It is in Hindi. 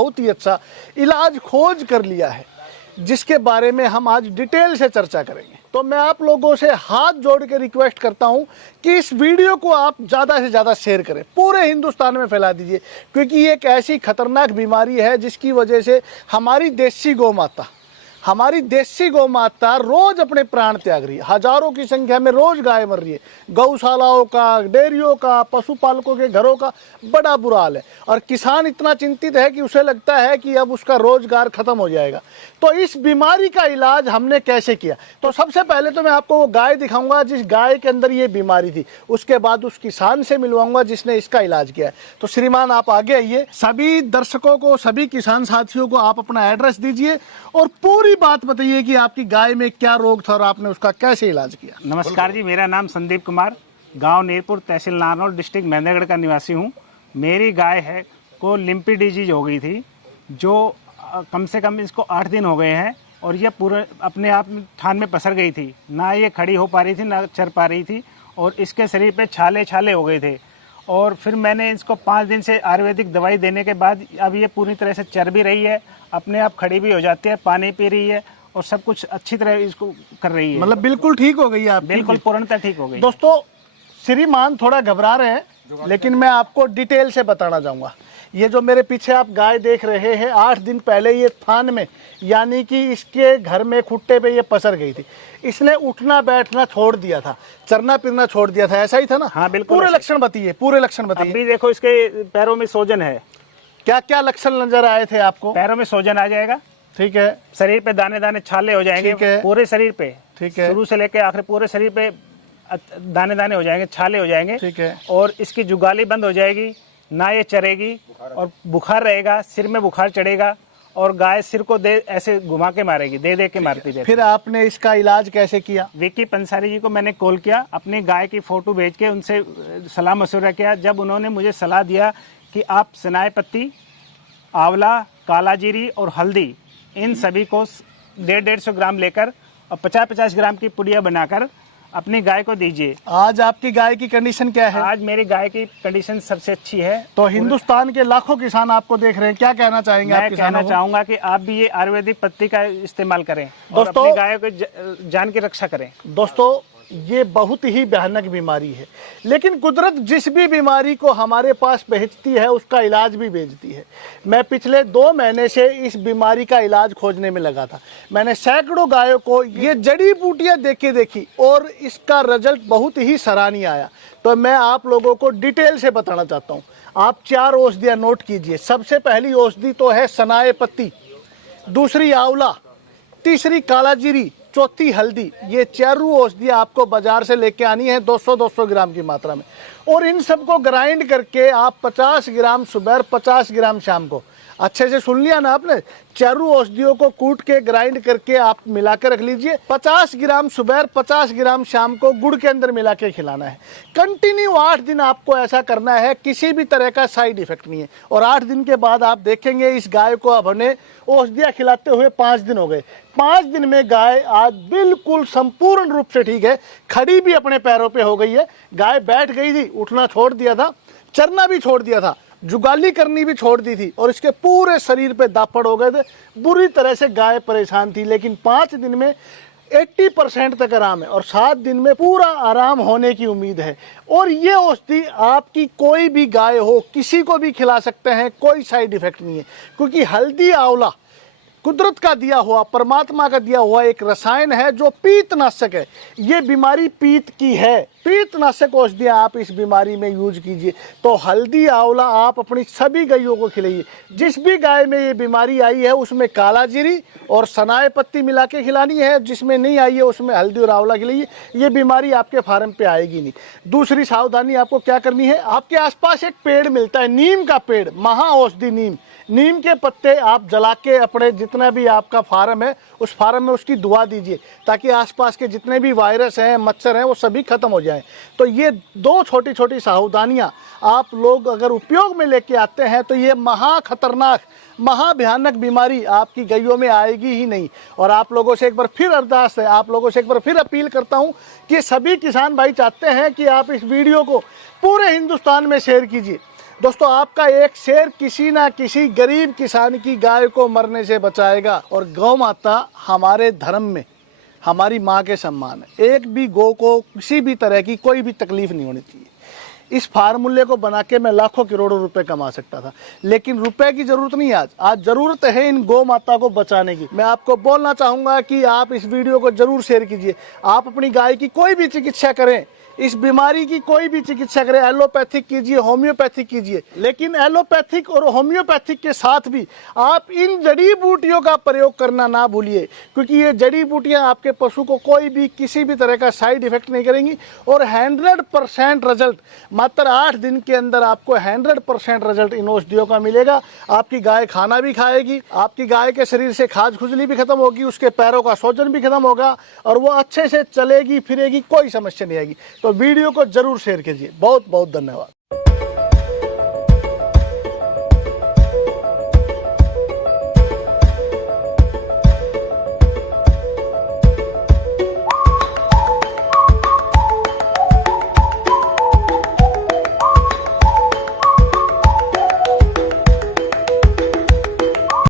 बहुत ही अच्छा इलाज खोज कर लिया है, जिसके बारे में हम आज डिटेल से चर्चा करेंगे। तो मैं आप लोगों से हाथ जोड़ के रिक्वेस्ट करता हूं कि इस वीडियो को आप ज़्यादा से ज़्यादा शेयर करें, पूरे हिंदुस्तान में फैला दीजिए, क्योंकि ये एक ऐसी खतरनाक बीमारी है जिसकी वजह से हमारी देसी गौ माता रोज अपने प्राण त्याग रही है। हजारों की संख्या में रोज गाय मर रही है। गौशालाओं का, डेयरियों का, पशुपालकों के घरों का बड़ा बुरा हाल है। और किसान इतना चिंतित है कि उसे लगता है कि अब उसका रोजगार खत्म हो जाएगा। तो इस बीमारी का इलाज हमने कैसे किया? तो सबसे पहले तो मैं आपको वो गाय दिखाऊंगा जिस गाय के अंदर ये बीमारी थी, उसके बाद उस किसान से मिलवाऊंगा जिसने इसका इलाज किया है। तो श्रीमान आप आगे आइए। सभी दर्शकों को, सभी किसान साथियों को आप अपना एड्रेस दीजिए और पूरी बात बताइए कि आपकी गाय में क्या रोग था और आपने उसका कैसे इलाज किया। नमस्कार जी, मेरा नाम संदीप कुमार, गांव नीरपुर, तहसील नारनौल, डिस्ट्रिक्ट महेंद्रगढ़ का निवासी हूं। मेरी गाय है को लिम्पी डिजीज हो गई थी, जो कम से कम इसको 8 दिन हो गए हैं और ये पूरे अपने आप थान में पसर गई थी। ना ये खड़ी हो पा रही थी, ना चर पा रही थी और इसके शरीर पे छाले छाले हो गए थे। और फिर मैंने इसको 5 दिन से आयुर्वेदिक दवाई देने के बाद अब ये पूरी तरह से चर भी रही है, अपने आप खड़ी भी हो जाती है, पानी पी रही है और सब कुछ अच्छी तरह इसको कर रही है। मतलब बिल्कुल ठीक हो गई है आप? बिल्कुल पूर्णतः ठीक हो गई। दोस्तों, श्रीमान थोड़ा घबरा रहे हैं, लेकिन मैं आपको डिटेल से बताना चाहूँगा। ये जो मेरे पीछे आप गाय देख रहे हैं, 8 दिन पहले ये थान में, यानी कि इसके घर में खुट्टे पे ये पसर गई थी। इसने उठना बैठना छोड़ दिया था, चरना फिरना छोड़ दिया था, ऐसा ही था ना? हाँ बिल्कुल। पूरे लक्षण बताइए, पूरे लक्षण बताइए। अभी देखो इसके पैरों में सोजन है। क्या क्या लक्षण नजर आए थे आपको? पैरों में सोजन आ जाएगा, ठीक है। शरीर पे दाने दाने छाले हो जाएंगे, ठीक है। पूरे शरीर पे, ठीक है। शुरू से लेके आखिर पूरे शरीर पे दाने दाने हो जाएंगे, छाले हो जाएंगे। ठीक है। और इसकी जुगाली बंद हो जाएगी, ना ये चरेगी और बुखार रहेगा, सिर में बुखार चढ़ेगा और गाय सिर को दे ऐसे घुमा के मारेगी, दे के मारती रहती। फिर आपने इसका इलाज कैसे किया? विक्की पंसारी जी को मैंने कॉल किया, अपनी गाय की फोटो भेज के उनसे सलाह मशवरा किया। जब उन्होंने मुझे सलाह दिया कि आप सनाए पत्ती, आंवला, काला जीरी और हल्दी, इन सभी को 150-150 ग्राम लेकर और 50-50 ग्राम की पुड़िया बनाकर अपनी गाय को दीजिए। आज आपकी गाय की कंडीशन क्या है? आज मेरी गाय की कंडीशन सबसे अच्छी है। तो हिंदुस्तान के लाखों किसान आपको देख रहे हैं, क्या कहना चाहेंगे आप मैं किसानों कहना को? चाहूंगा कि आप भी ये आयुर्वेदिक पत्ती का इस्तेमाल करें और दोस्तों, अपनी गाय को जान की रक्षा करें। दोस्तों, ये बहुत ही भयानक बीमारी है, लेकिन कुदरत जिस भी बीमारी को हमारे पास भेजती है उसका इलाज भी भेजती है। मैं पिछले 2 महीने से इस बीमारी का इलाज खोजने में लगा था। मैंने सैकड़ों गायों को ये जड़ी बूटियां देखी और इसका रिजल्ट बहुत ही सराहनीय आया। तो मैं आप लोगों को डिटेल से बताना चाहता हूँ। आप 4 औषधियाँ नोट कीजिए। सबसे पहली औषधि तो है सनाए पत्ती, दूसरी आंवला, तीसरी काला जीरी, चौथी हल्दी। ये 4 औषधियाँ आपको बाजार से लेके आनी है 200-200 ग्राम की मात्रा में, और इन सबको ग्राइंड करके आप 50 ग्राम सुबह, 50 ग्राम शाम को, अच्छे से सुन लिया ना आपने? 4 औषधियों को कूट के ग्राइंड करके आप मिला के रख लीजिए। 50 ग्राम सुबह, 50 ग्राम शाम को गुड़ के अंदर मिला के खिलाना है। कंटिन्यू 8 दिन आपको ऐसा करना है, किसी भी तरह का साइड इफेक्ट नहीं है। और 8 दिन के बाद आप देखेंगे इस गाय को अब हमने औषधियाँ खिलाते हुए 5 दिन हो गए। 5 दिन में गाय आज बिल्कुल संपूर्ण रूप से ठीक है, खड़ी भी अपने पैरों पे हो गई है। गाय बैठ गई थी, उठना छोड़ दिया था, चरना भी छोड़ दिया था, जुगाली करनी भी छोड़ दी थी और इसके पूरे शरीर पे दापड़ हो गए थे। बुरी तरह से गाय परेशान थी, लेकिन 5 दिन में 80% तक आराम है और 7 दिन में पूरा आराम होने की उम्मीद है। और ये औषधि आपकी कोई भी गाय हो, किसी को भी खिला सकते हैं, कोई साइड इफेक्ट नहीं है, क्योंकि हल्दी, आंवला कुदरत का दिया हुआ, परमात्मा का दिया हुआ एक रसायन है जो पीतनाशक है। ये बीमारी पीत की है। पीतनाशक औषधियाँ आप इस बीमारी में यूज कीजिए। तो हल्दी, आंवला आप अपनी सभी गायों को खिलाइए। जिस भी गाय में ये बीमारी आई है उसमें काला जीरी और सनाए पत्ती मिला के खिलानी है, जिसमें नहीं आई है उसमें हल्दी और आंवला खिलाइए। ये बीमारी आपके फार्म पे आएगी नहीं। दूसरी सावधानी आपको क्या करनी है, आपके आसपास एक पेड़ मिलता है, नीम का पेड़, महा औषधि नीम। नीम के पत्ते आप जला के अपने जितना भी आपका फार्म है उस फार्म में उसकी दुआ दीजिए, ताकि आसपास के जितने भी वायरस हैं, मच्छर हैं, वो सभी खत्म हो जाएं। तो ये 2 छोटी छोटी सावधानियां आप लोग अगर उपयोग में लेके आते हैं तो ये महा खतरनाक, महा भयानक बीमारी आपकी गायों में आएगी ही नहीं। और आप लोगों से एक बार फिर अरदास है, आप लोगों से एक बार फिर अपील करता हूं कि सभी किसान भाई चाहते हैं कि आप इस वीडियो को पूरे हिंदुस्तान में शेयर कीजिए। दोस्तों आपका एक शेर किसी ना किसी गरीब किसान की गाय को मरने से बचाएगा। और गौ माता हमारे धर्म में हमारी माँ के सम्मान है। एक भी गौ को किसी भी तरह की कोई भी तकलीफ नहीं होनी चाहिए। इस फार्मूले को बना के मैं लाखों करोड़ों रुपए कमा सकता था, लेकिन रुपए की जरूरत नहीं है। आज जरूरत है इन गौ माता को बचाने की। मैं आपको बोलना चाहूंगा कि आप इस वीडियो को जरूर शेयर कीजिए। आप अपनी गाय की कोई भी चिकित्सा करें, इस बीमारी की कोई भी चिकित्सा करें, एलोपैथिक कीजिए, होम्योपैथिक कीजिए, लेकिन एलोपैथिक और होम्योपैथिक के साथ भी आप इन जड़ी बूटियों का प्रयोग करना ना भूलिए, क्योंकि ये जड़ी बूटियां आपके पशु को कोई भी किसी भी तरह का साइड इफेक्ट नहीं करेंगी। और 100% रिजल्ट मात्र 8 दिन के अंदर आपको 100% रिजल्ट इन औषधियों का मिलेगा। आपकी गाय खाना भी खाएगी, आपकी गाय के शरीर से खाज खुजली भी खत्म होगी, उसके पैरों का सूजन भी खत्म होगा और वो अच्छे से चलेगी फिरेगी, कोई समस्या नहीं आएगी। तो वीडियो को जरूर शेयर कीजिए। बहुत बहुत धन्यवाद।